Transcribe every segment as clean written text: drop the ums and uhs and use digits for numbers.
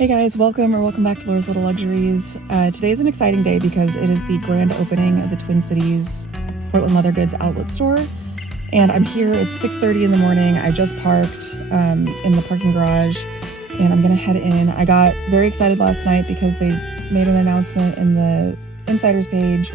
Hey guys, welcome back to Laura's Little Luxuries. Today is an exciting day because it is the grand opening of the Twin Cities Portland Leather Goods outlet store. And I'm here, it's 6:30 in the morning. I just parked in the parking garage and I'm gonna head in. I got very excited last night because they made an announcement in the insiders page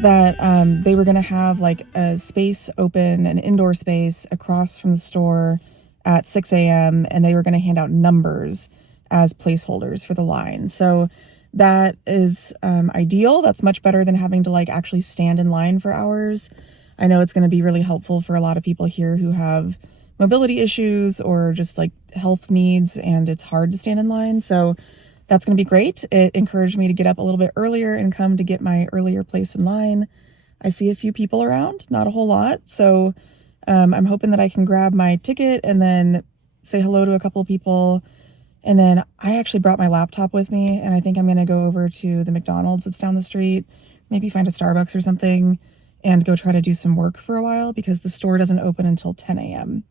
that they were gonna have like a space open, an indoor space across from the store at 6 a.m. and they were gonna hand out numbers as placeholders for the line. So that is ideal. That's much better than having to like actually stand in line for hours. I know it's going to be really helpful for a lot of people here who have mobility issues or just like health needs and it's hard to stand in line. So that's going to be great. It encouraged me to get up a little bit earlier and come to get my earlier place in line. I see a few people around, not a whole lot. So I'm hoping that I can grab my ticket and then say hello to a couple of people. And then I actually brought my laptop with me and I think I'm going to go over to the McDonald's that's down the street, maybe find a Starbucks or something and go try to do some work for a while because the store doesn't open until 10 a.m.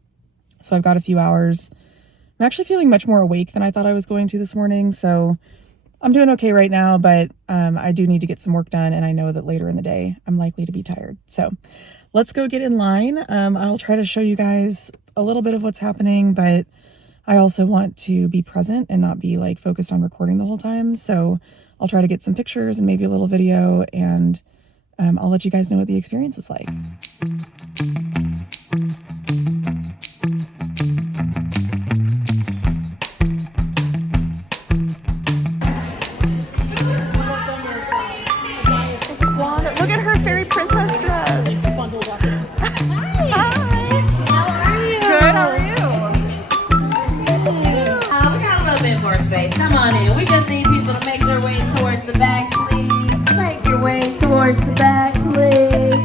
So I've got a few hours. I'm actually feeling much more awake than I thought I was going to this morning. So I'm doing okay right now, but I do need to get some work done. And I know that later in the day, I'm likely to be tired. So let's go get in line. I'll try to show you guys a little bit of what's happening, but I also want to be present and not be like focused on recording the whole time. So I'll try to get some pictures and maybe a little video and I'll let you guys know what the experience is like. It's Wanda. Look at her fairy princess dress. Hi. How are you? Good, how are you? We got a little bit more space. Come on in. We just need people to make their way towards the back, please. Make your way towards the back, please.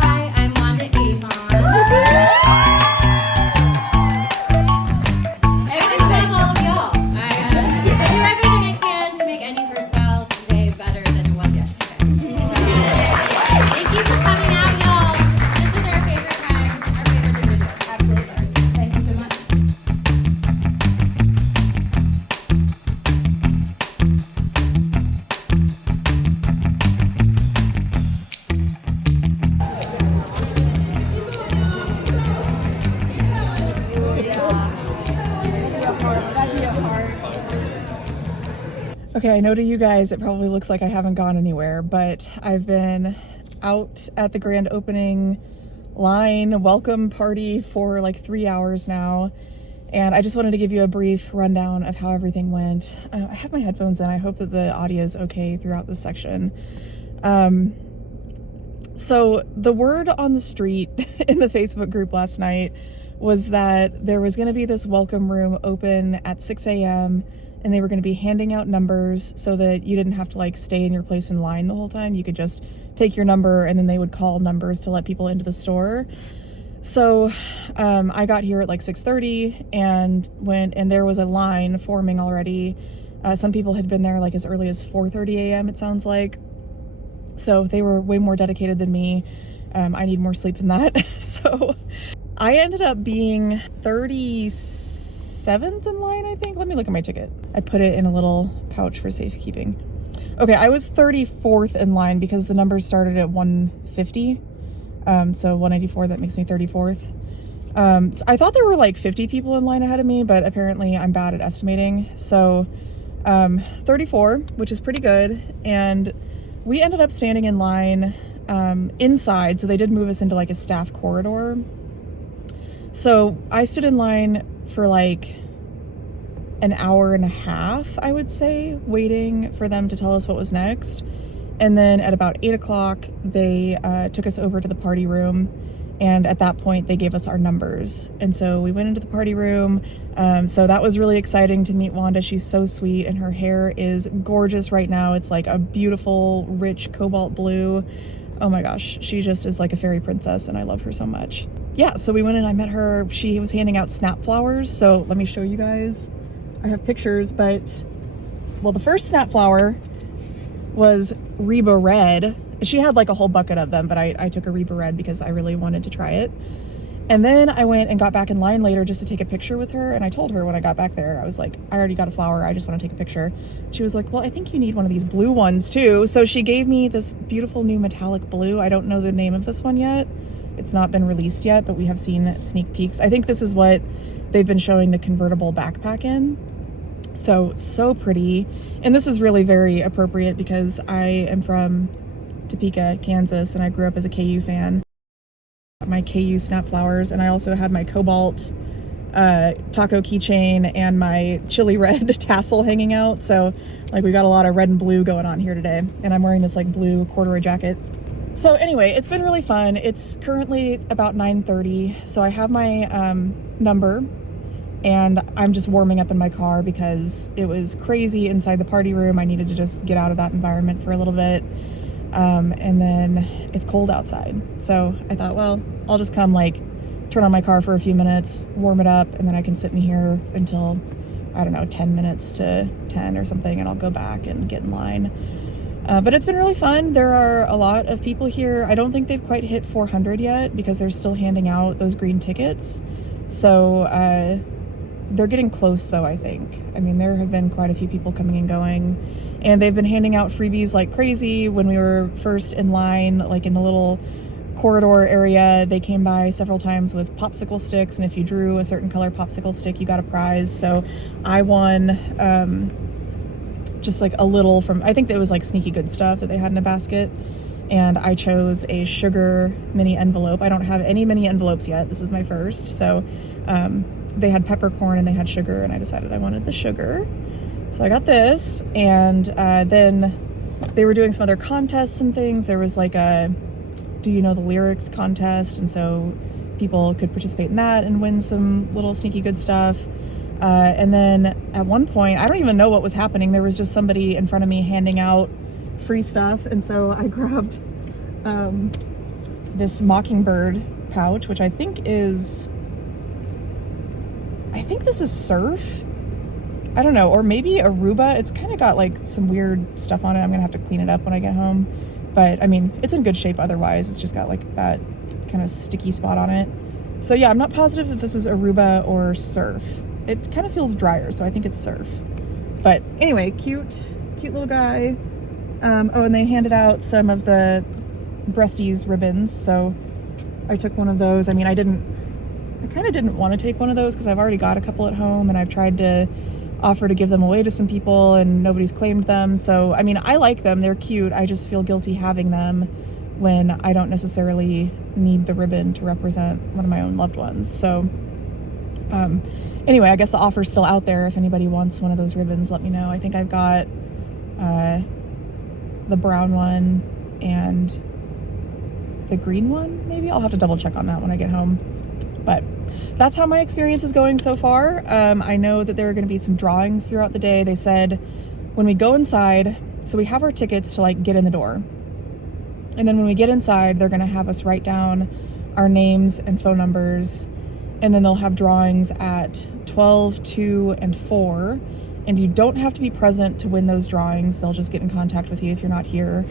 Hi, I'm Wanda Avon. Everything's love all of y'all. I do everything I can to make any hairstyles today better than it was yesterday. So, thank you for coming out, y'all. This is our favorite time, our favorite thing to do. Absolutely. Thank you so much. Okay, I know to you guys it probably looks like I haven't gone anywhere, but I've been out at the grand opening line welcome party for like 3 hours now, and I just wanted to give you a brief rundown of how everything went. I have my headphones in. I hope that the audio is okay throughout this section. So the word on the street in the Facebook group last night was that there was going to be this welcome room open at 6 a.m. and they were going to be handing out numbers so that you didn't have to like stay in your place in line the whole time. You could just take your number and then they would call numbers to let people into the store. So I got here at like 6:30 and there was a line forming already. Some people had been there like as early as 4:30 a.m. it sounds like. So they were way more dedicated than me. I need more sleep than that. So I ended up being 37th in line, I think. Let me look at my ticket. I put it in a little pouch for safekeeping. Okay, I was 34th in line because the numbers started at 150. So 184, that makes me 34th. So I thought there were like 50 people in line ahead of me, but apparently I'm bad at estimating. So 34, which is pretty good. And we ended up standing in line inside. So they did move us into like a staff corridor. So I stood in line for like an hour and a half, I would say, waiting for them to tell us what was next. And then at about 8 o'clock, they took us over to the party room. And at that point, they gave us our numbers. And so we went into the party room. So that was really exciting to meet Wanda. She's so sweet, and her hair is gorgeous right now. It's like a beautiful, rich cobalt blue. Oh my gosh, she just is like a fairy princess, and I love her so much. Yeah, so we went in, I met her. She was handing out snap flowers. So let me show you guys. I have pictures, but, well, the first snap flower was Reba red. She had like a whole bucket of them, but I took a Reba red because I really wanted to try it. And then I went and got back in line later just to take a picture with her. And I told her when I got back there, I was like, I already got a flower. I just want to take a picture. She was like, well, I think you need one of these blue ones too. So she gave me this beautiful new metallic blue. I don't know the name of this one yet. It's not been released yet, but we have seen sneak peeks. I think this is what they've been showing the convertible backpack in. So pretty. And this is really very appropriate because I am from Topeka, Kansas, and I grew up as a KU fan. My KU snap flowers, and I also had my cobalt taco keychain and my chili red tassel hanging out. So like we got a lot of red and blue going on here today, and I'm wearing this like blue corduroy jacket. So anyway, it's been really fun. It's currently about 9:30, so I have my number, and I'm just warming up in my car because it was crazy inside the party room. I needed to just get out of that environment for a little bit. And then it's cold outside. So I thought, well, I'll just come like turn on my car for a few minutes, warm it up, and then I can sit in here until, I don't know, 10 minutes to 10 or something, and I'll go back and get in line. But it's been really fun. There are a lot of people here. I don't think they've quite hit 400 yet because they're still handing out those green tickets. So, they're getting close though, I think. I mean, there have been quite a few people coming and going, and they've been handing out freebies like crazy. When we were first in line, like in the little corridor area, they came by several times with popsicle sticks, and if you drew a certain color popsicle stick, you got a prize. So I won just like a little from, I think it was like sneaky good stuff that they had in a basket, and I chose a sugar mini envelope. I don't have any mini envelopes yet. This is my first. So they had peppercorn and they had sugar, and I decided I wanted the sugar. So I got this, and then they were doing some other contests and things. There was like a do you know the lyrics contest, and so people could participate in that and win some little sneaky good stuff. And then at one point, I don't even know what was happening. There was just somebody in front of me handing out free stuff, and so I grabbed this mockingbird pouch, which I think this is surf. I don't know, or maybe Aruba. It's kind of got like some weird stuff on it. I'm gonna have to clean it up when I get home, but I mean, it's in good shape otherwise. It's just got like that kind of sticky spot on it. So yeah, I'm not positive if this is Aruba or surf. It kind of feels drier, so I think it's surf. But anyway, cute little guy. Oh, and they handed out some of the breasties ribbons, so I took one of those. I mean, I kind of didn't want to take one of those because I've already got a couple at home, and I've tried to offer to give them away to some people, and nobody's claimed them. So, I mean, I like them. They're cute. I just feel guilty having them when I don't necessarily need the ribbon to represent one of my own loved ones. So, anyway, I guess the offer's still out there. If anybody wants one of those ribbons, let me know. I think I've got the brown one and the green one, maybe. I'll have to double check on that when I get home. But that's how my experience is going so far. I know that there are going to be some drawings throughout the day. They said when we go inside, so we have our tickets to like get in the door. And then when we get inside, they're going to have us write down our names and phone numbers. And then they'll have drawings at 12, 2, and 4. And you don't have to be present to win those drawings. They'll just get in contact with you if you're not here.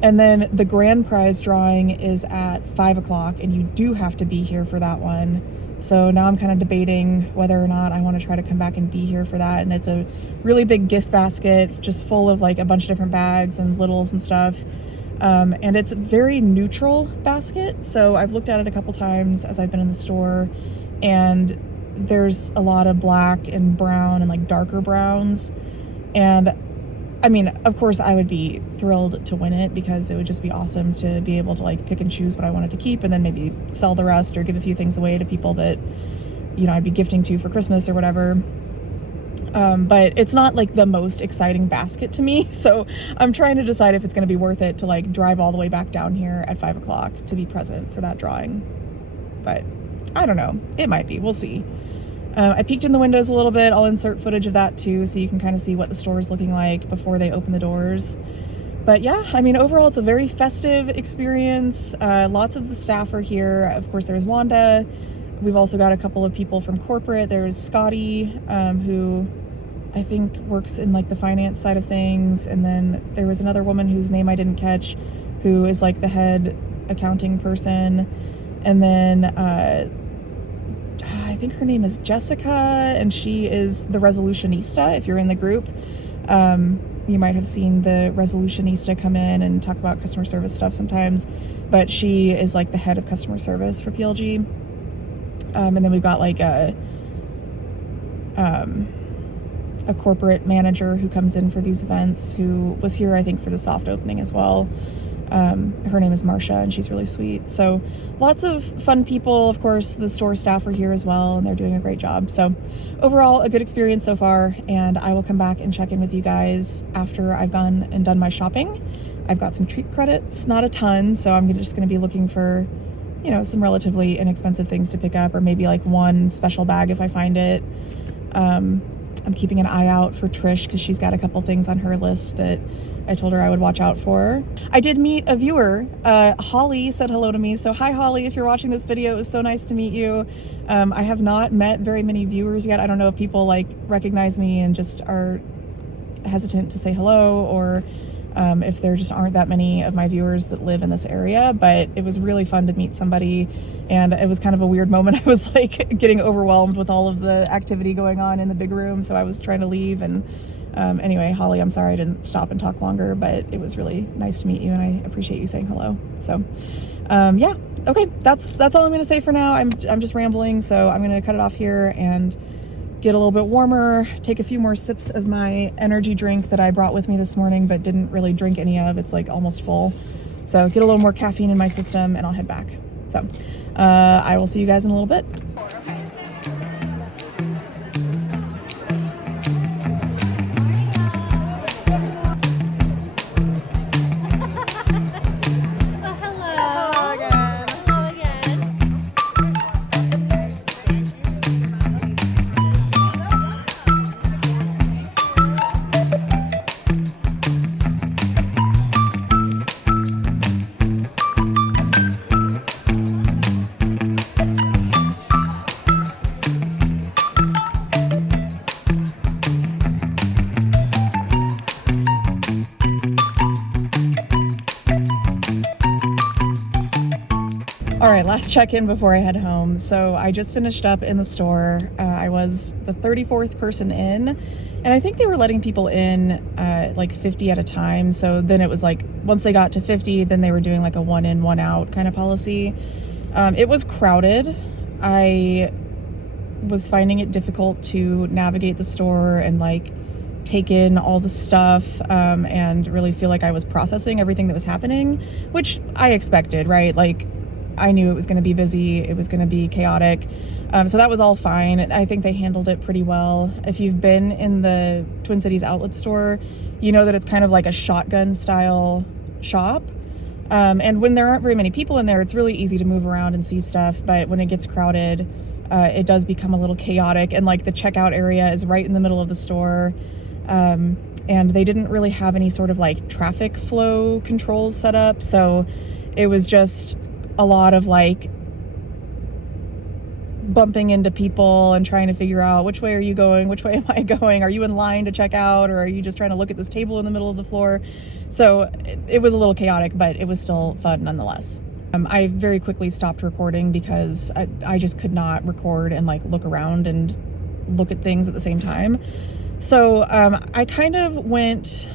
And then the grand prize drawing is at 5 o'clock, and you do have to be here for that one. So now I'm kind of debating whether or not I want to try to come back and be here for that. And it's a really big gift basket, just full of like a bunch of different bags and littles and stuff. And it's a very neutral basket. So I've looked at it a couple times as I've been in the store, and there's a lot of black and brown and like darker browns. And I mean, of course I would be thrilled to win it because it would just be awesome to be able to like pick and choose what I wanted to keep and then maybe sell the rest or give a few things away to people that, you know, I'd be gifting to for Christmas or whatever. But it's not like the most exciting basket to me. So I'm trying to decide if it's going to be worth it to like drive all the way back down here at 5 o'clock to be present for that drawing. But I don't know. It might be. We'll see. I peeked in the windows a little bit. I'll insert footage of that too, so you can kind of see what the store is looking like before they open the doors. But yeah, I mean, overall, it's a very festive experience. Lots of the staff are here. Of course, there's Wanda. We've also got a couple of people from corporate. There's Scotty, who I think works in like the finance side of things. And then there was another woman whose name I didn't catch, who is like the head accounting person. And then I think her name is Jessica, and she is the resolutionista. If you're in the group, you might have seen the resolutionista come in and talk about customer service stuff sometimes, but she is like the head of customer service for PLG. And then we've got like a corporate manager who comes in for these events, who was here, I think, for the soft opening as well. Her name is Marsha, and she's really sweet. So lots of fun people. Of course, the store staff are here as well, and they're doing a great job. So overall, a good experience so far, and I will come back and check in with you guys after I've gone and done my shopping. I've got some treat credits, not a ton, so I'm just going to be looking for, you know, some relatively inexpensive things to pick up, or maybe like one special bag if I find it. I'm keeping an eye out for Trish because she's got a couple things on her list that I told her I would watch out for. I did meet a viewer. Holly said hello to me. So hi, Holly, if you're watching this video, it was so nice to meet you. I have not met very many viewers yet. I don't know if people like recognize me and just are hesitant to say hello, or if there just aren't that many of my viewers that live in this area, but it was really fun to meet somebody, and it was kind of a weird moment. I was like getting overwhelmed with all of the activity going on in the big room, so I was trying to leave, and anyway, Holly, I'm sorry I didn't stop and talk longer, but it was really nice to meet you, and I appreciate you saying hello. So yeah, okay, that's all I'm going to say for now. I'm just rambling, so I'm going to cut it off here and get a little bit warmer, take a few more sips of my energy drink that I brought with me this morning but didn't really drink any of. It's like almost full. So get a little more caffeine in my system and I'll head back. So I will see you guys in a little bit. All right, last check-in before I head home. So I just finished up in the store. I was the 34th person in, and I think they were letting people in like 50 at a time. So then it was like, once they got to 50, then they were doing like a one in, one out kind of policy. It was crowded. I was finding it difficult to navigate the store and like take in all the stuff and really feel like I was processing everything that was happening, which I expected, right? Like, I knew it was going to be busy, it was going to be chaotic, so that was all fine. I think they handled it pretty well. If you've been in the Twin Cities outlet store, you know that it's kind of like a shotgun style shop, and when there aren't very many people in there, it's really easy to move around and see stuff, but when it gets crowded, it does become a little chaotic, and like the checkout area is right in the middle of the store, and they didn't really have any sort of like traffic flow controls set up, so it was just a lot of like bumping into people and trying to figure out which way are you going, which way am I going, are you in line to check out, or are you just trying to look at this table in the middle of the floor? So it was a little chaotic, but it was still fun nonetheless. I very quickly stopped recording because I just could not record and like look around and look at things at the same time. So I kind of went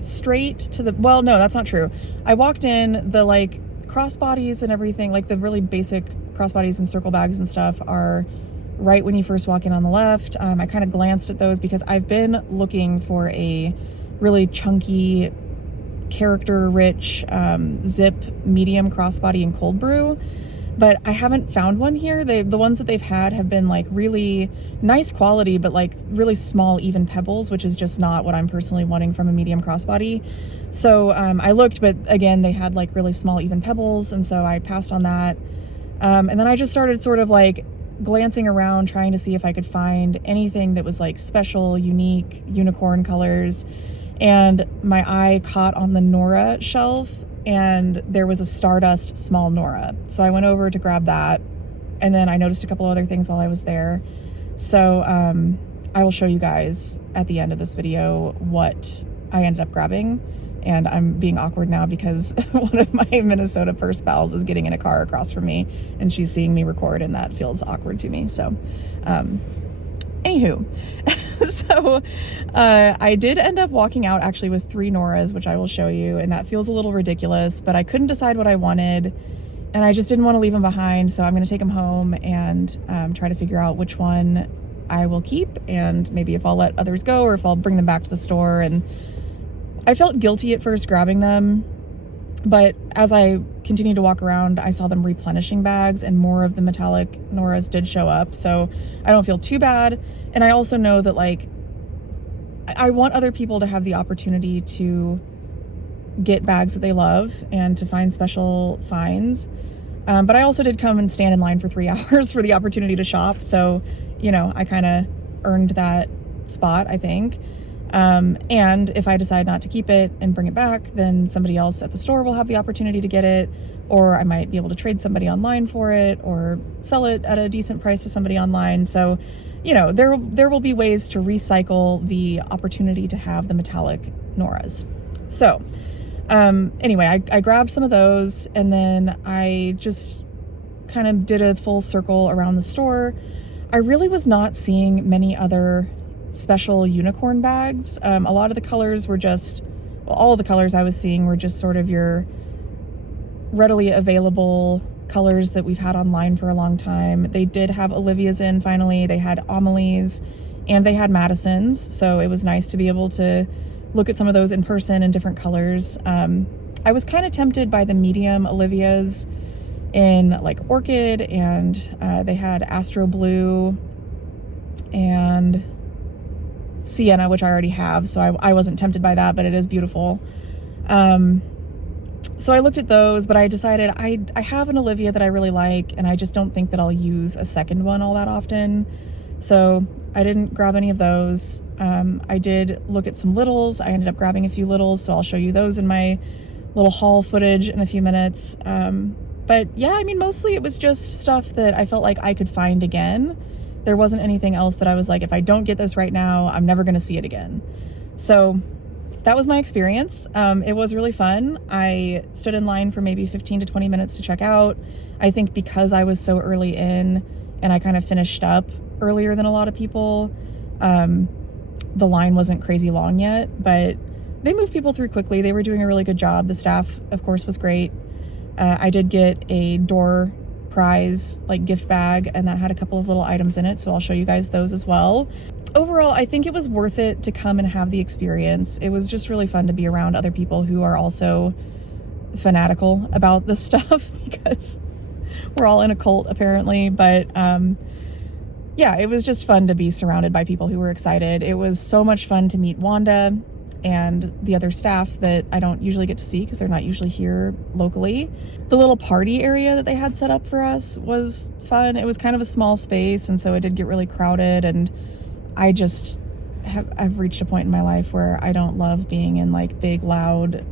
straight to the, well, no, that's not true. I walked in, the like crossbodies and everything, like the really basic crossbodies and circle bags and stuff are right when you first walk in on the left. I kind of glanced at those because I've been looking for a really chunky, character-rich zip medium crossbody and cold brew. But I haven't found one here. The ones that they've had have been like really nice quality, but like really small, even pebbles, which is just not what I'm personally wanting from a medium crossbody. So I looked, but again, they had like really small, even pebbles. And so I passed on that. And then I just started sort of like glancing around, trying to see if I could find anything that was like special, unique, unicorn colors. And my eye caught on the Nora shelf, and there was a Stardust small Nora. So I went over to grab that, and then I noticed a couple other things while I was there. So I will show you guys at the end of this video what I ended up grabbing. And I'm being awkward now because one of my Minnesota purse pals is getting in a car across from me, and she's seeing me record, and that feels awkward to me. So anywho, so I did end up walking out actually with 3 Noras, which I will show you, and that feels a little ridiculous, but I couldn't decide what I wanted, and I just didn't want to leave them behind. So I'm going to take them home and try to figure out which one I will keep, and maybe if I'll let others go or if I'll bring them back to the store. And I felt guilty at first grabbing them, but as I continued to walk around, I saw them replenishing bags, and more of the metallic Noras did show up. So I don't feel too bad. And I also know that like, I want other people to have the opportunity to get bags that they love and to find special finds. But I also did come and stand in line for 3 hours for the opportunity to shop. So, you know, I kind of earned that spot, I think. And if I decide not to keep it and bring it back, then somebody else at the store will have the opportunity to get it, or I might be able to trade somebody online for it or sell it at a decent price to somebody online. So, you know, there will be ways to recycle the opportunity to have the metallic Noras. So, anyway, I grabbed some of those, and then I just kind of did a full circle around the store. I really was not seeing many other special unicorn bags. A lot of the colors were just, well, all of the colors I was seeing were just sort of your readily available colors that we've had online for a long time. They did have Olivia's in finally. They had Amelie's, and they had Madison's. So it was nice to be able to look at some of those in person in different colors. I was kind of tempted by the medium Olivia's in like orchid, and they had Astro Blue and Sienna, which I already have, so I wasn't tempted by that, but it is beautiful. So I looked at those, but I decided I have an Olivia that I really like, and I just don't think that I'll use a second one all that often. So I didn't grab any of those. I did look at some littles. I ended up grabbing a few littles, so I'll show you those in my little haul footage in a few minutes. But yeah, I mean, mostly it was just stuff that I felt like I could find again. There wasn't anything else that I was like, if I don't get this right now, I'm never going to see it again. So that was my experience. It was really fun. I stood in line for maybe 15 to 20 minutes to check out. I think because I was so early in and I kind of finished up earlier than a lot of people, the line wasn't crazy long yet, but they moved people through quickly. They were doing a really good job. The staff, of course, was great. I did get a door prize like gift bag, and that had a couple of little items in it, so I'll show you guys those as well. Overall, I think it was worth it to come and have the experience. It was just really fun to be around other people who are also fanatical about this stuff because we're all in a cult apparently. But yeah, it was just fun to be surrounded by people who were excited. It was so much fun to meet Wanda and the other staff that I don't usually get to see because they're not usually here locally. The little party area that they had set up for us was fun. It was kind of a small space, and so it did get really crowded, and I've reached a point in my life where I don't love being in like big, loud,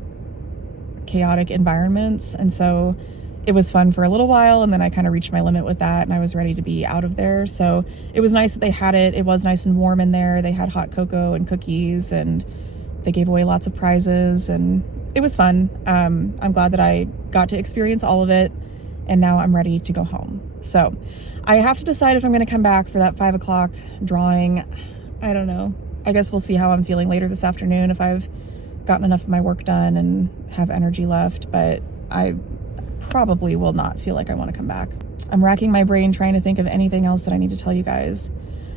chaotic environments, and so it was fun for a little while, and then I kind of reached my limit with that, and I was ready to be out of there. So it was nice that they had it. It was nice and warm in there. They had hot cocoa and cookies, and they gave away lots of prizes, and it was fun. I'm glad that I got to experience all of it, and now I'm ready to go home. So I have to decide if I'm going to come back for that 5 o'clock drawing. I don't know. I guess we'll see how I'm feeling later this afternoon, if I've gotten enough of my work done and have energy left, but I probably will not feel like I want to come back. I'm racking my brain trying to think of anything else that I need to tell you guys.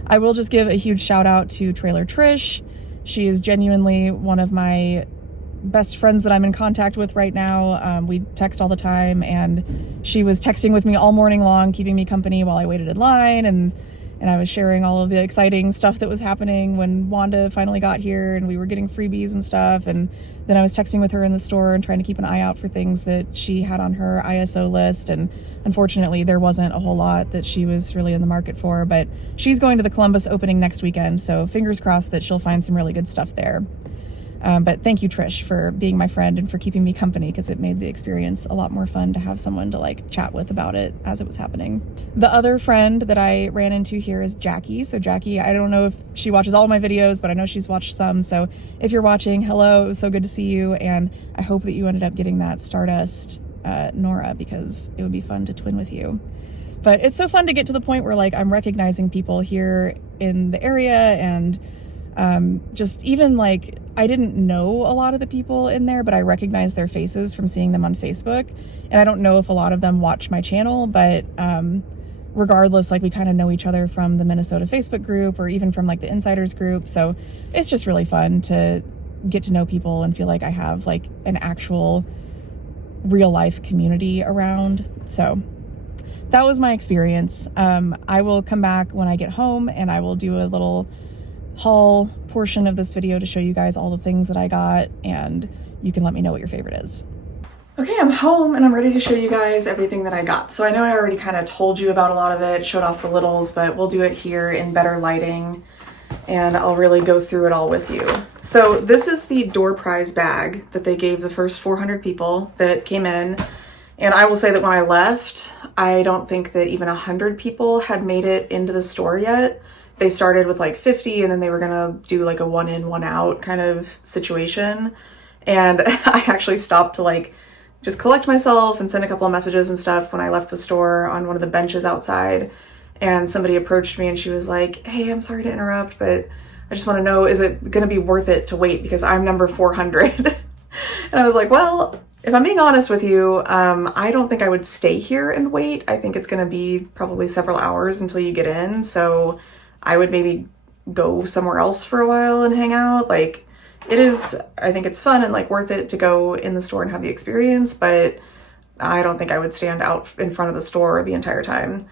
I will just give a huge shout out to Trailer Trish. She is genuinely one of my best friends that I'm in contact with right now. We text all the time, and she was texting with me all morning long, keeping me company while I waited in line, and I was sharing all of the exciting stuff that was happening when Wanda finally got here and we were getting freebies and stuff. And then I was texting with her in the store and trying to keep an eye out for things that she had on her ISO list. And unfortunately, there wasn't a whole lot that she was really in the market for, but she's going to the Columbus opening next weekend, so fingers crossed that she'll find some really good stuff there. But thank you, Trish, for being my friend and for keeping me company, because it made the experience a lot more fun to have someone to like chat with about it as it was happening. The other friend that I ran into here is Jackie. So Jackie, I don't know if she watches all of my videos, but I know she's watched some. So if you're watching, hello, it was so good to see you. And I hope that you ended up getting that Stardust Nora, because it would be fun to twin with you. But it's so fun to get to the point where like I'm recognizing people here in the area, and just even like I didn't know a lot of the people in there, but I recognized their faces from seeing them on Facebook. And I don't know if a lot of them watch my channel, but regardless, like we kind of know each other from the Minnesota Facebook group or even from like the Insiders group. So it's just really fun to get to know people and feel like I have like an actual real life community around. So that was my experience. I will come back when I get home and I will do a little haul portion of this video to show you guys all the things that I got, and you can let me know what your favorite is. Okay, I'm home and I'm ready to show you guys everything that I got. So I know I already kind of told you about a lot of it, showed off the littles, but we'll do it here in better lighting and I'll really go through it all with you. So this is the door prize bag that they gave the first 400 people that came in. And I will say that when I left, I don't think that even 100 people had made it into the store yet. They started with like 50 and then they were gonna do like a one in, one out kind of situation. And I actually stopped to like just collect myself and send a couple of messages and stuff when I left the store on one of the benches outside. And somebody approached me and she was like, "Hey, I'm sorry to interrupt, but I just wanna know, is it gonna be worth it to wait? Because I'm number 400. And I was like, well, if I'm being honest with you, I don't think I would stay here and wait. I think it's gonna be probably several hours until you get in. So I would maybe go somewhere else for a while and hang out. Like it is, I think it's fun and like worth it to go in the store and have the experience, but I don't think I would stand out in front of the store the entire time.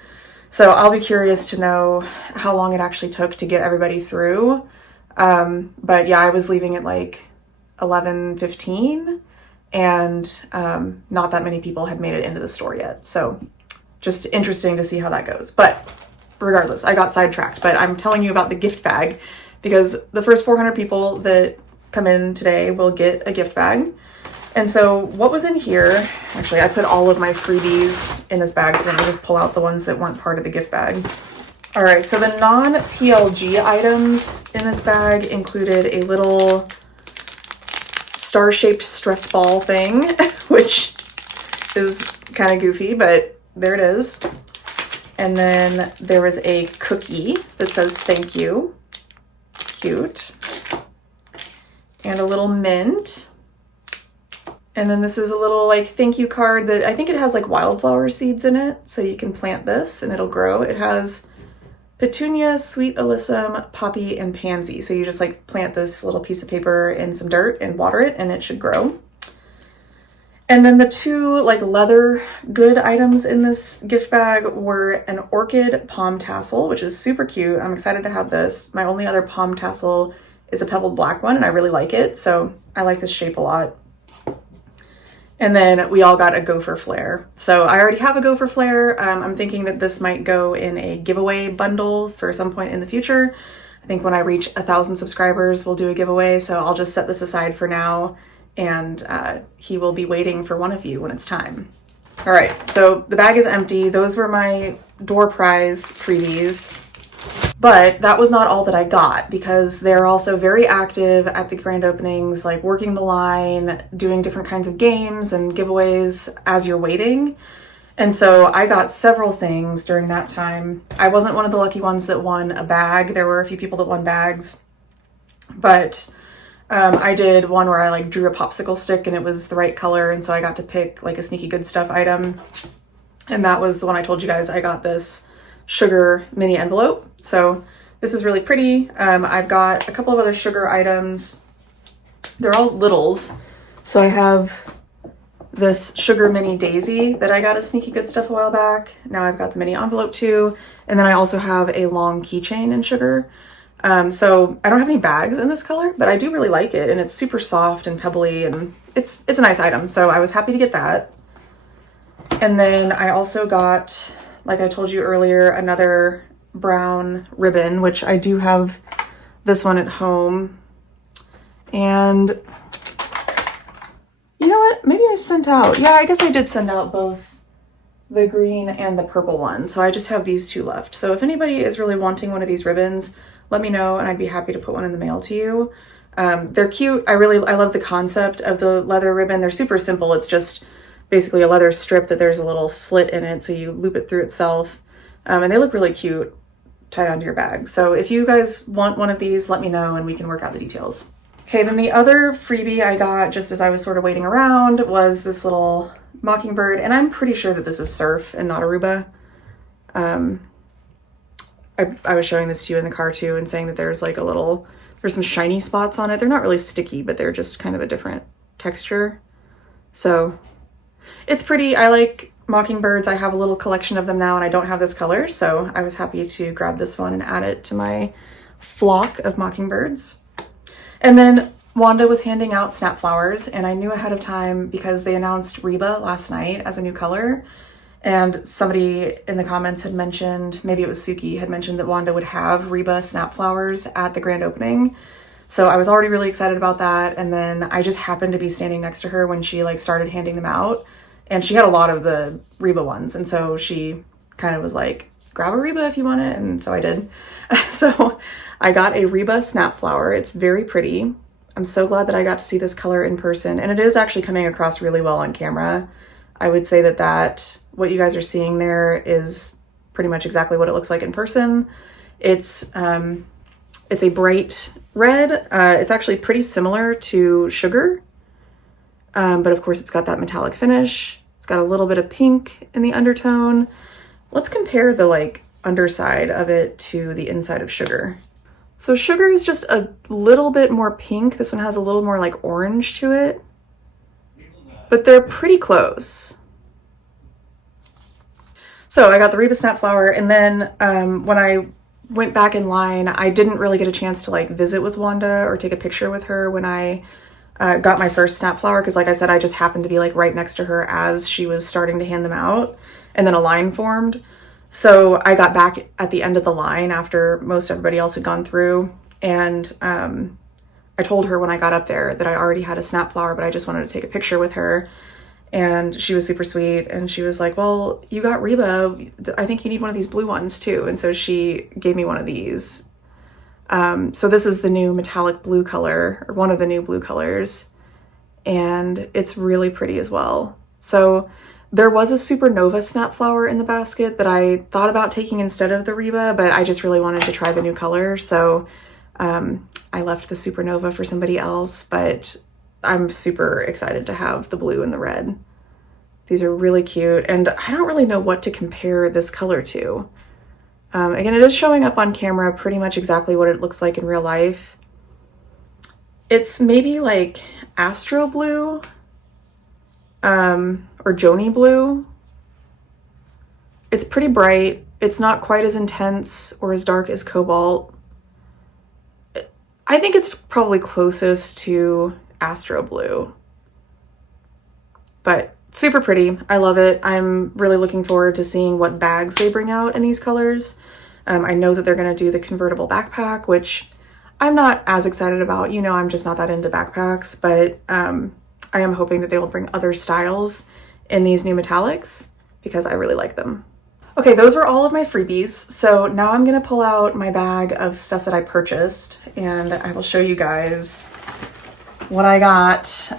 So I'll be curious to know how long it actually took to get everybody through. But yeah, I was leaving at like 11:15 and not that many people had made it into the store yet. So just interesting to see how that goes. But regardless, I got sidetracked, but I'm telling you about the gift bag because the first 400 people that come in today will get a gift bag. And so what was in here, actually I put all of my freebies in this bag, so let me just pull out the ones that weren't part of the gift bag. All right, so the non-PLG items in this bag included a little star-shaped stress ball thing, which is kind of goofy, but there it is. And then there was a cookie that says thank you. Cute. And a little mint. And then this is a little like thank you card that I think it has like wildflower seeds in it. So you can plant this and it'll grow. It has petunia, sweet alyssum, poppy, and pansy. So you just like plant this little piece of paper in some dirt and water it and it should grow. And then the two like leather good items in this gift bag were an orchid palm tassel, which is super cute. I'm excited to have this. My only other palm tassel is a pebbled black one and I really like it. So I like this shape a lot. And then we all got a gopher flare. So I already have a gopher flare. I'm thinking that this might go in a giveaway bundle for some point in the future. I think when I reach 1,000 subscribers, we'll do a giveaway. So I'll just set this aside for now. And he will be waiting for one of you when it's time. All right, so the bag is empty. Those were my door prize freebies. But that was not all that I got because they're also very active at the grand openings, like working the line, doing different kinds of games and giveaways as you're waiting. And so I got several things during that time. I wasn't one of the lucky ones that won a bag. There were a few people that won bags, but I did one where I like drew a popsicle stick and it was the right color. And so I got to pick like a sneaky good stuff item. And that was the one I told you guys I got this sugar mini envelope. So This is really pretty. I've got a couple of other sugar items. They're all littles. So I have this sugar mini daisy that I got at Sneaky Good Stuff a while back. Now I've got the mini envelope too. And then I also have a long keychain in sugar. So I don't have any bags in this color, but I do really like it. And it's super soft and pebbly and it's a nice item. So I was happy to get that. And then I also got, like I told you earlier, another brown ribbon, which I do have this one at home. And you know what? Maybe I sent out, yeah, I guess I did send out both the green and the purple one. So I just have these two left. So if anybody is really wanting one of these ribbons, let me know and I'd be happy to put one in the mail to you. They're cute. I love the concept of the leather ribbon. They're super simple. It's just basically a leather strip that there's a little slit in it. So you loop it through itself. And they look really cute tied onto your bag. So if you guys want one of these, let me know and we can work out the details. Okay, then the other freebie I got just as I was sort of waiting around was this little mockingbird, and I'm pretty sure that this is surf and not a Reba. I was showing this to you in the car too and saying that there's like there's some shiny spots on it. They're not really sticky, but they're just kind of a different texture. So it's pretty. I like mockingbirds. I have a little collection of them now and I don't have this color, so I was happy to grab this one and add it to my flock of mockingbirds. And then Wanda was handing out snap flowers, and I knew ahead of time because they announced Reba last night as a new color. And somebody in the comments had mentioned, maybe it was Suki, had mentioned that Wanda would have Reba snap flowers at the grand opening. So I was already really excited about that. And then I just happened to be standing next to her when she started handing them out. And she had a lot of the Reba ones. And so she kind of was like, grab a Reba if you want it. And so I did. So I got a Reba snap flower. It's very pretty. I'm so glad that I got to see this color in person. And it is actually coming across really well on camera. I would say that what you guys are seeing there is pretty much exactly what it looks like in person. It's a bright red. It's actually pretty similar to sugar. But of course it's got that metallic finish. It's got a little bit of pink in the undertone. Let's compare the underside of it to the inside of sugar. So sugar is just a little bit more pink. This one has a little more orange to it, but they're pretty close. So I got the Reba snap flower, and then when I went back in line, I didn't really get a chance to visit with Wanda or take a picture with her when I got my first snap flower, because like I said, I just happened to be right next to her as she was starting to hand them out, and then a line formed. So I got back at the end of the line after most everybody else had gone through, and I told her when I got up there that I already had a snap flower, but I just wanted to take a picture with her. And she was super sweet, and she was like, well, you got Reba, I think you need one of these blue ones too. And so she gave me one of these. So this is the new metallic blue color, or one of the new blue colors, and it's really pretty as well. So there was a Supernova snap flower in the basket that I thought about taking instead of the Reba, but I just really wanted to try the new color. So I left the Supernova for somebody else, but I'm super excited to have the blue and the red. These are really cute, and I don't really know what to compare this color to. Again, it is showing up on camera pretty much exactly what it looks like in real life. It's maybe Astro Blue, or Joni Blue. It's pretty bright. It's not quite as intense or as dark as Cobalt. I think it's probably closest to Astro Blue, but super pretty. I love it. I'm really looking forward to seeing what bags they bring out in these colors. I know that they're going to do the convertible backpack, which I'm not as excited about. I'm just not that into backpacks, but I am hoping that they will bring other styles in these new metallics because I really like them. Okay, those were all of my freebies. So now I'm going to pull out my bag of stuff that I purchased, and I will show you guys what I got.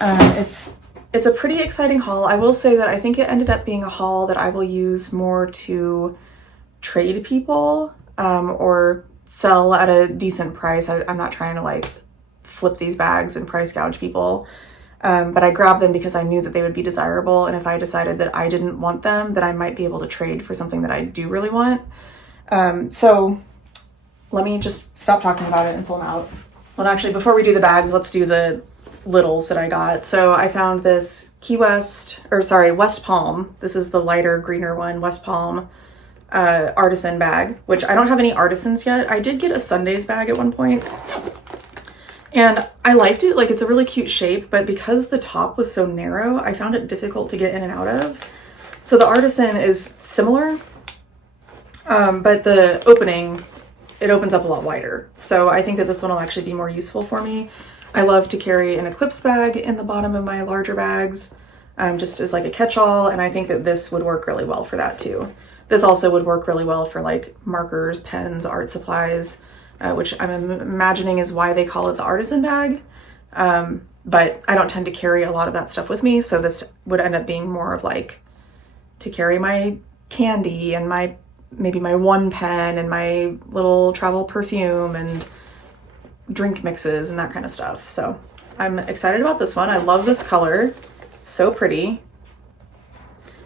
It's a pretty exciting haul. I will say that I think it ended up being a haul that I will use more to trade people or sell at a decent price. I'm not trying to flip these bags and price gouge people, but I grabbed them because I knew that they would be desirable, and if I decided that I didn't want them, then I might be able to trade for something that I do really want. So let me just stop talking about it and pull them out. Well, actually, before we do the bags, let's do the littles that I got. So I found this West Palm. This is the lighter, greener one, West Palm artisan bag, which I don't have any artisans yet. I did get a Sundays bag at one point, and I liked it. Like, it's a really cute shape, but because the top was so narrow, I found it difficult to get in and out of. So the artisan is similar, but the opening, it opens up a lot wider. So I think that this one will actually be more useful for me. I love to carry an Eclipse bag in the bottom of my larger bags, just as like a catch-all, and I think that this would work really well for that too. This also would work really well for like markers, pens, art supplies, which I'm imagining is why they call it the artisan bag. But I don't tend to carry a lot of that stuff with me, so this would end up being more of like to carry my candy and maybe my one pen and my little travel perfume and drink mixes and that kind of stuff. So I'm excited about this one. I love this color. It's so pretty.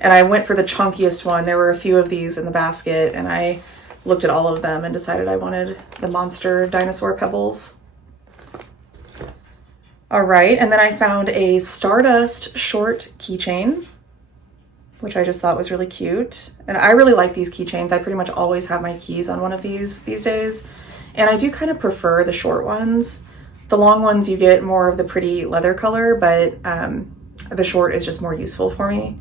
And I went for the chunkiest one. There were a few of these in the basket, and I looked at all of them and decided I wanted the monster dinosaur pebbles. All right, and then I found a Stardust short keychain, which I just thought was really cute. And I really like these keychains. I pretty much always have my keys on one of these days. And I do kind of prefer the short ones. The long ones, you get more of the pretty leather color, but the short is just more useful for me.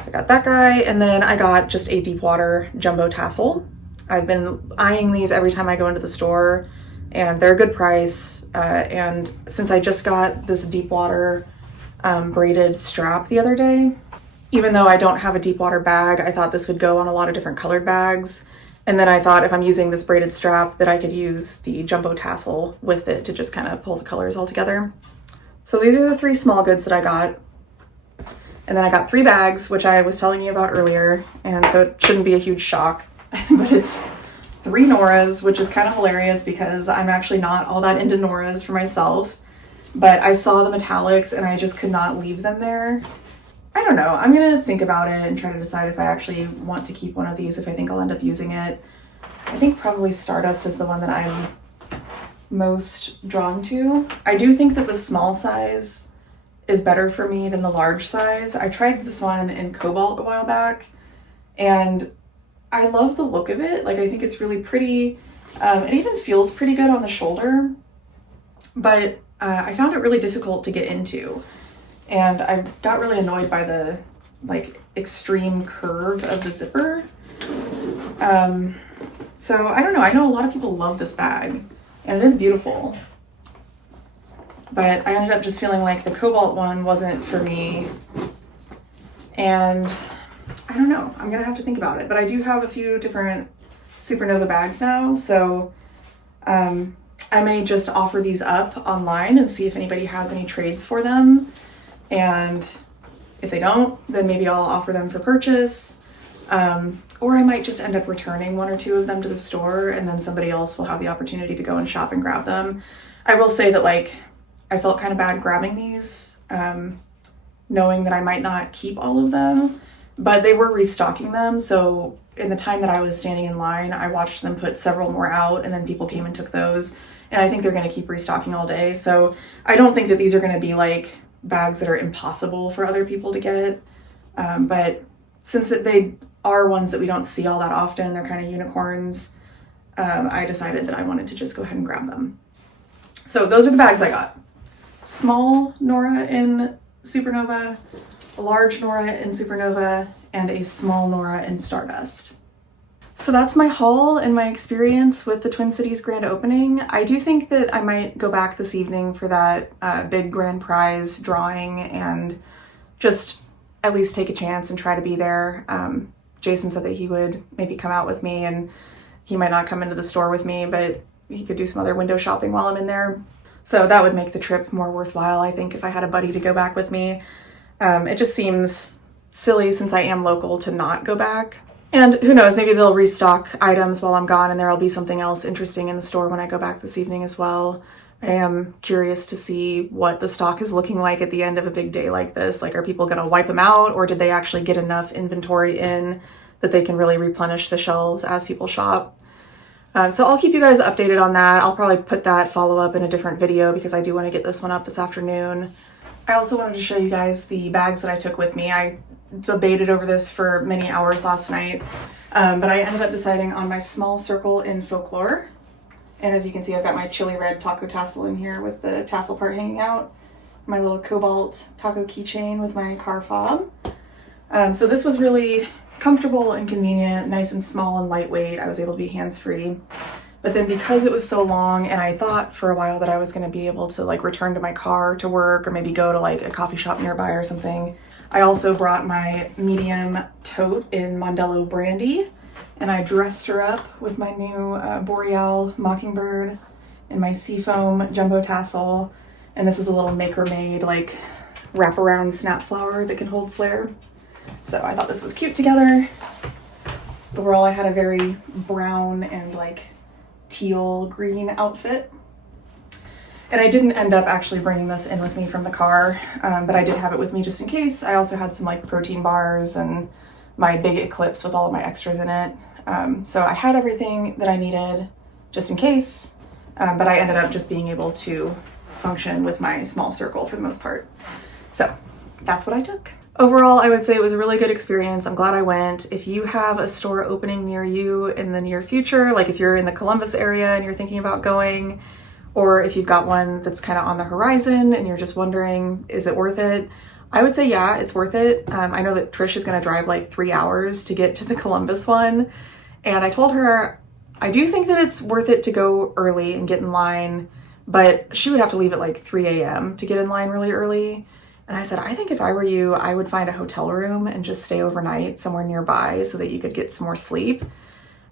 So I got that guy, and then I got just a deep water jumbo tassel. I've been eyeing these every time I go into the store, and they're a good price. And since I just got this deep water braided strap the other day, even though I don't have a deep water bag, I thought this would go on a lot of different colored bags. And then I thought if I'm using this braided strap that I could use the jumbo tassel with it to just kind of pull the colors all together. So these are the 3 small goods that I got. And then I got 3 bags, which I was telling you about earlier. And so it shouldn't be a huge shock, but it's 3 Noras, which is kind of hilarious because I'm actually not all that into Noras for myself, but I saw the metallics and I just could not leave them there. I don't know. I'm going to think about it and try to decide if I actually want to keep one of these, if I think I'll end up using it. I think probably Stardust is the one that I'm most drawn to. I do think that the small size is better for me than the large size. I tried this one in Cobalt a while back, and I love the look of it. Like, I think it's really pretty. It even feels pretty good on the shoulder, but I found it really difficult to get into. And I got really annoyed by the like extreme curve of the zipper. So I don't know. I know a lot of people love this bag, and it is beautiful. But I ended up just feeling like the Cobalt one wasn't for me. And I don't know. I'm going to have to think about it. But I do have a few different Supernova bags now. So I may just offer these up online and see if anybody has any trades for them. And if they don't, then maybe I'll offer them for purchase. Or I might just end up returning 1 or 2 of them to the store, and then somebody else will have the opportunity to go and shop and grab them. I will say that, like, I felt kind of bad grabbing these, knowing that I might not keep all of them, but they were restocking them. So in the time that I was standing in line, I watched them put several more out, and then people came and took those. And I think they're going to keep restocking all day. So I don't think that these are going to be like bags that are impossible for other people to get. But since they are ones that we don't see all that often, they're kind of unicorns, I decided that I wanted to just go ahead and grab them. So those are the bags I got. Small Nora in Supernova, a large Nora in Supernova, and a small Nora in Stardust. So that's my haul and my experience with the Twin Cities grand opening. I do think that I might go back this evening for that big grand prize drawing and just at least take a chance and try to be there. Jason said that he would maybe come out with me, and he might not come into the store with me, but he could do some other window shopping while I'm in there. So that would make the trip more worthwhile, I think, if I had a buddy to go back with me. It just seems silly, since I am local, to not go back. And who knows, maybe they'll restock items while I'm gone and there'll be something else interesting in the store when I go back this evening as well. I am curious to see what the stock is looking like at the end of a big day like this. Like, are people going to wipe them out, or did they actually get enough inventory in that they can really replenish the shelves as people shop? So I'll keep you guys updated on that. I'll probably put that follow-up in a different video because I do want to get this one up this afternoon. I also wanted to show you guys the bags that I took with me. I debated over this for many hours last night, but I ended up deciding on my small circle in Folklore. And as you can see, I've got my chili red taco tassel in here with the tassel part hanging out. My little cobalt taco keychain with my car fob. So this was really comfortable and convenient, nice and small and lightweight. I was able to be hands-free. But then because it was so long, and I thought for a while that I was going to be able to like return to my car to work or maybe go to like a coffee shop nearby or something, I also brought my medium tote in Mondello Brandy, and I dressed her up with my new Boreal Mockingbird and my Seafoam Jumbo Tassel. And this is a little Maker-Made like wraparound snap flower that can hold flare. So I thought this was cute together. Overall, I had a very brown and like teal green outfit. And I didn't end up actually bringing this in with me from the car, but I did have it with me just in case. I also had some like protein bars and my big Eclipse with all of my extras in it. So I had everything that I needed just in case, but I ended up just being able to function with my small circle for the most part. So that's what I took. Overall, I would say it was a really good experience. I'm glad I went. If you have a store opening near you in the near future, like if you're in the Columbus area and you're thinking about going, or if you've got one that's kind of on the horizon and you're just wondering, is it worth it? I would say, yeah, it's worth it. I know that Trish is going to drive like 3 hours to get to the Columbus one. And I told her, I do think that it's worth it to go early and get in line, but she would have to leave at like 3 a.m. to get in line really early. And I said, I think if I were you, I would find a hotel room and just stay overnight somewhere nearby so that you could get some more sleep.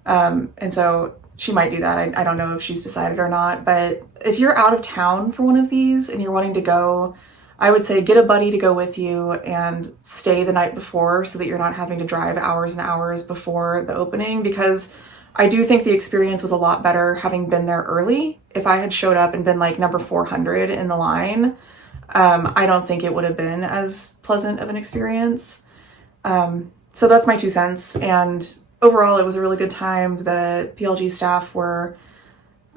And so she might do that. I don't know if she's decided or not, but if you're out of town for one of these and you're wanting to go, I would say get a buddy to go with you and stay the night before so that you're not having to drive hours and hours before the opening, because I do think the experience was a lot better having been there early. If I had showed up and been like number 400 in the line, I don't think it would have been as pleasant of an experience. So that's my 2 cents. And overall, it was a really good time. The PLG staff were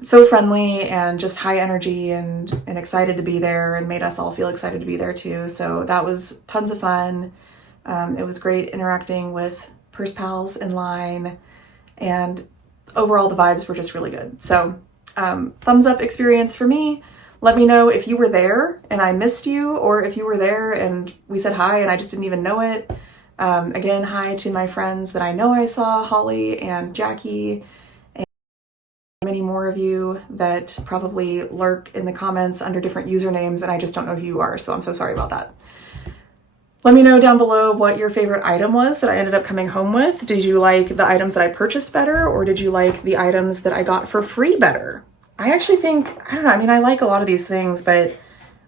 so friendly and just high energy and excited to be there, and made us all feel excited to be there too. So that was tons of fun. It was great interacting with Purse Pals in line, and overall the vibes were just really good. So thumbs up experience for me. Let me know if you were there and I missed you, or if you were there and we said hi and I just didn't even know it. Again, hi to my friends that I know I saw, Holly and Jackie, and many more of you that probably lurk in the comments under different usernames and I just don't know who you are, so I'm so sorry about that. Let me know down below what your favorite item was that I ended up coming home with. Did you like the items that I purchased better, or did you like the items that I got for free better? I actually think, I don't know, I mean, I like a lot of these things, but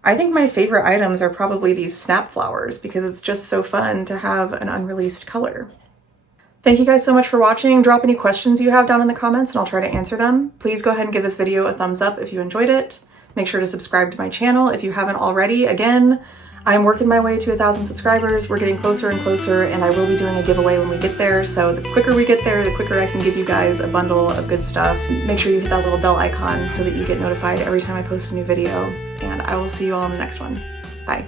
I think my favorite items are probably these snap flowers because it's just so fun to have an unreleased color. Thank you guys so much for watching. Drop any questions you have down in the comments and I'll try to answer them. Please go ahead and give this video a thumbs up if you enjoyed it. Make sure to subscribe to my channel if you haven't already. Again, I'm working my way to 1,000 subscribers. We're getting closer and closer, and I will be doing a giveaway when we get there. So the quicker we get there, the quicker I can give you guys a bundle of good stuff. Make sure you hit that little bell icon so that you get notified every time I post a new video, and I will see you all in the next one. Bye.